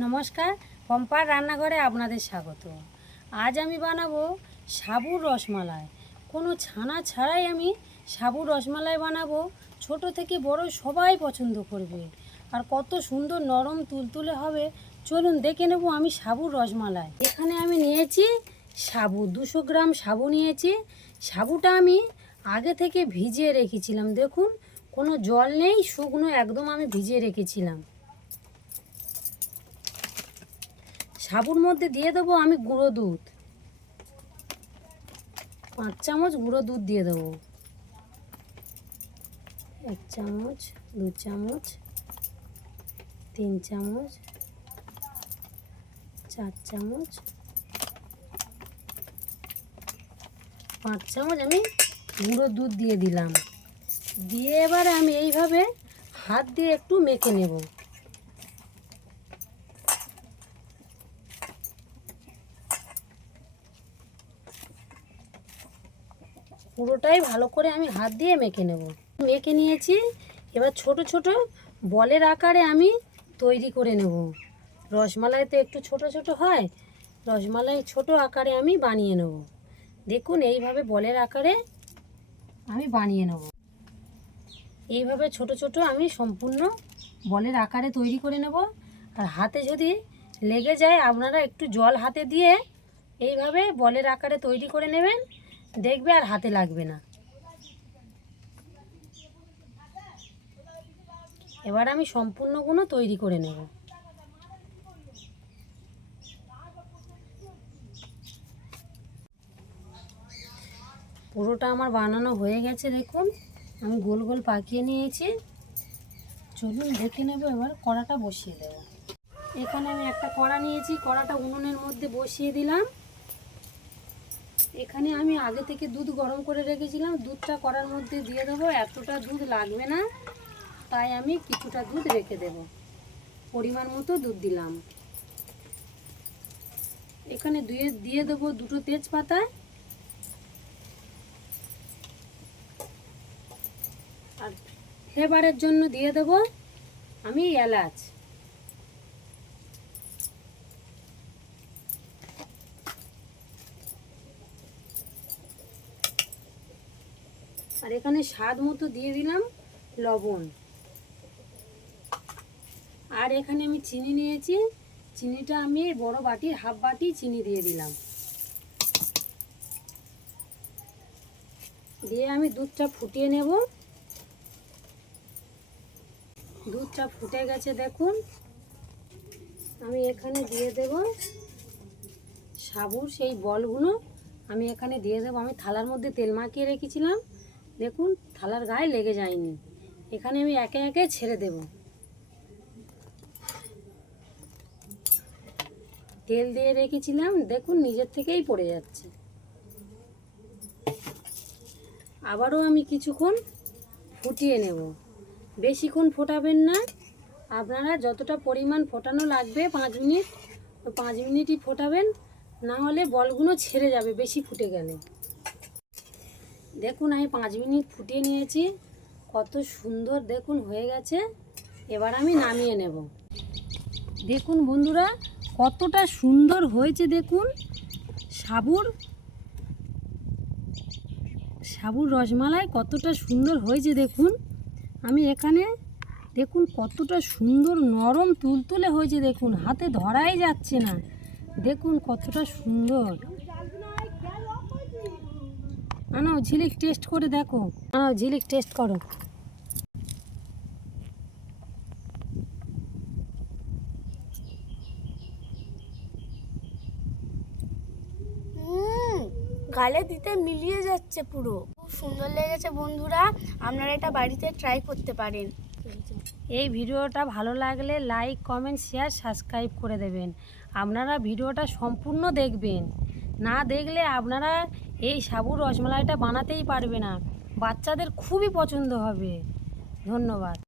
নমস্কার, পম্পার রান্নাঘরে আপনাদের স্বাগত। আজ আমি বানাবো সাবুর রসমালাই। কোনো ছানা ছাড়াই আমি সাবুর রসমালাই বানাবো। ছোট থেকে বড় সবাই পছন্দ করবে, আর কত সুন্দর নরম তুলতুলে হবে। চলুন দেখে নেব আমি সাবুর রসমালাই। এখানে আমি নিয়েছি সাবু, 200 গ্রাম সাবু নিয়েছি। সাবুটা আমি আগে থেকে ভিজিয়ে রেখেছিলাম। দেখুন, কোনো জল নেই, শুকনো একদম আমি ভিজিয়ে রেখেছিলাম। সাবুর মধ্যে দিয়ে দেবো আমি গুঁড়ো দুধ, 5 চামচ গুঁড়ো দুধ দিয়ে দেবো। 1 চামচ, 2 চামচ, 3 চামচ, 4 চামচ, 5 চামচ আমি গুঁড়ো দুধ দিয়ে দিলাম। দিয়ে এবারে আমি এইভাবে হাত দিয়ে একটু মেখে নেব। পুরোটাই ভালো করে আমি হাত দিয়ে মেখে নেব। মেখে নিয়েছি। এবার ছোট ছোট বলের আকারে আমি তৈরি করে নেব। রসমালাই তো একটু ছোট ছোট হয়, রসমালাই ছোট আকারে আমি বানিয়ে নেব। দেখুন, এইভাবে বলের আকারে আমি বানিয়ে নেব। এইভাবে ছোট ছোট আমি সম্পূর্ণ বলের আকারে তৈরি করে নেব। আর হাতে যদি লেগে যায়, আপনারা একটু জল হাতে দিয়ে এইভাবে বলের আকারে তৈরি করে নেবেন, দেখবে আর হাতে লাগবে না। এবার আমি সম্পূর্ণগুলো তৈরি করে নেব। পুরোটা আমার বানানো হয়ে গেছে। দেখুন, আমি গোল গোল পাকিয়ে নিয়েছি। চলুন দেখে নেব। এবার কড়াটা বসিয়ে দেব। এখানে আমি একটা কড়া নিয়েছি, কড়াটা উনুনের মধ্যে বসিয়ে দিলাম। এখানে আমি আগে থেকে দুধ গরম করে রেখেছিলাম, দুধটা কড়ার মধ্যে দিয়ে দেবো। এতটা দুধ লাগবে না, তাই আমি কিছুটা দুধ রেখে দেব। পরিমাণ মতো দুধ দিলাম। এখানে দিয়ে দেবো 2টো তেজপাতা, আর ফ্লেভারের জন্য দিয়ে দেব আমি এলাচ। আর এখানে স্বাদ মতো দিয়ে দিলাম লবণ। আর এখানে আমি চিনি নিয়েছি, চিনিটা আমি বড় বাটির হাফ বাটি চিনি দিয়ে দিলাম। দিয়ে আমি দুধটা ফুটিয়ে নেব। দুধটা ফুটে গেছে, দেখুন। আমি এখানে দিয়ে দেব সাবুর সেই বলগুলো, আমি এখানে দিয়ে দেবো। আমি থালার মধ্যে তেল মাখিয়ে রেখেছিলাম, দেখুন থালার গায়ে লেগে যায়নি। এখানে আমি একে একে ছেড়ে দেব। তেল দিয়ে রেখেছিলাম, দেখুন নিজের থেকেই পড়ে যাচ্ছে। আবারও আমি কিছুক্ষণ ফুটিয়ে নেব। বেশিক্ষণ ফোটাবেন না, আপনারা যতটা পরিমাণ ফোটানো লাগবে 5 মিনিট, 5 মিনিটই ফোটাবেন, না হলে বলগুলো ছেড়ে যাবে বেশি ফুটে গেলে। দেখুন, আমি 5 মিনিট ফুটিয়ে নিয়েছি। কত সুন্দর দেখুন হয়ে গেছে। এবার আমি নামিয়ে নেব। দেখুন বন্ধুরা, কতটা সুন্দর হয়েছে। দেখুন, সাবুর রসমালাই কতটা সুন্দর হয়েছে। দেখুন, আমি এখানে দেখুন কতটা সুন্দর নরম তুলতুলে হয়েছে। দেখুন, হাতে ধরাই যাচ্ছে না। দেখুন কতটা সুন্দর। আনো ঝিলিক টেস্ট করে দেখো। ঝিলিক টেস্ট করো। গালে দিতে মিলিয়ে যাচ্ছে পুরো। খুব সুন্দর লেগেছে বন্ধুরা, আপনারা এটা বাড়িতে ট্রাই করতে পারেন। এই ভিডিওটা ভালো লাগলে লাইক, কমেন্ট, শেয়ার, সাবস্ক্রাইব করে দেবেন। আপনারা ভিডিওটা সম্পূর্ণ দেখবেন, না দেখলে আপনারা এই সাবুর রসমালাইটা বানাতেই পারবে না। বাচ্চাদের খুবই পছন্দ হবে। ধন্যবাদ।